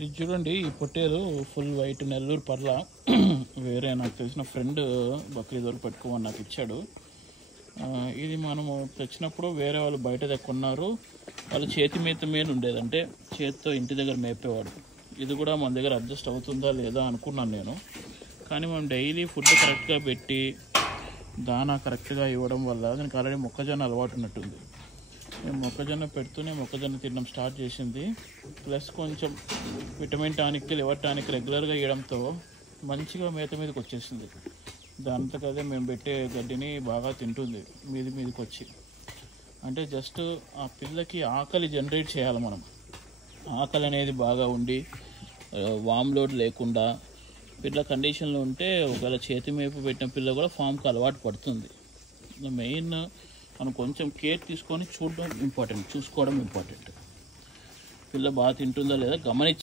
ఇది చూడండి, ఈ పొట్టేలు ఫుల్ వైట్ నెల్లూరు పర్ల. వేరే నాకు తెలిసిన ఫ్రెండ్ బక్రీద్ వరకు పెట్టుకోమని నాకు ఇచ్చాడు. ఇది మనము తెచ్చినప్పుడు వేరే వాళ్ళు బయట కొన్నారు. వాళ్ళు చేతి మీద ఉండేది, అంటే చేతితో ఇంటి దగ్గర మేపేవాడు. ఇది కూడా మన దగ్గర అడ్జస్ట్ అవుతుందా లేదా అనుకున్నాను నేను. కానీ మనం డైలీ ఫుడ్ కరెక్ట్గా పెట్టి దానా కరెక్ట్గా ఇవ్వడం వల్ల దానికి ఆల్రెడీ మొక్కజొన్న అలవాటు ఉన్నట్టుంది. నేను మొక్కజొన్న పెడుతూనే మొక్కజొన్న తినడం స్టార్ట్ చేసింది. ప్లస్ కొంచెం విటమిన్ టానిక్, లివర్ టానిక్ రెగ్యులర్గా ఇవ్వడంతో మంచిగా మేత మీదకి వచ్చేసింది. దాంతకదే మేము పెట్టే గడ్డిని బాగా తింటుంది మీదకి వచ్చి. అంటే జస్ట్ ఆ పిల్లకి ఆకలి జనరేట్ చేయాలి మనం. ఆకలి అనేది బాగా ఉండి వామ్ లోడ్ లేకుండా పిల్ల కండిషన్లో ఉంటే ఒకవేళ చేతి మేపు పెట్టిన పిల్ల కూడా ఫామ్కి అలవాటు పడుతుంది. మెయిన్ మనం కొంచెం కేర్ తీసుకొని చూసుకోవడం ఇంపార్టెంట్. పిల్ల బాగా తింటుందా లేదా గమనించి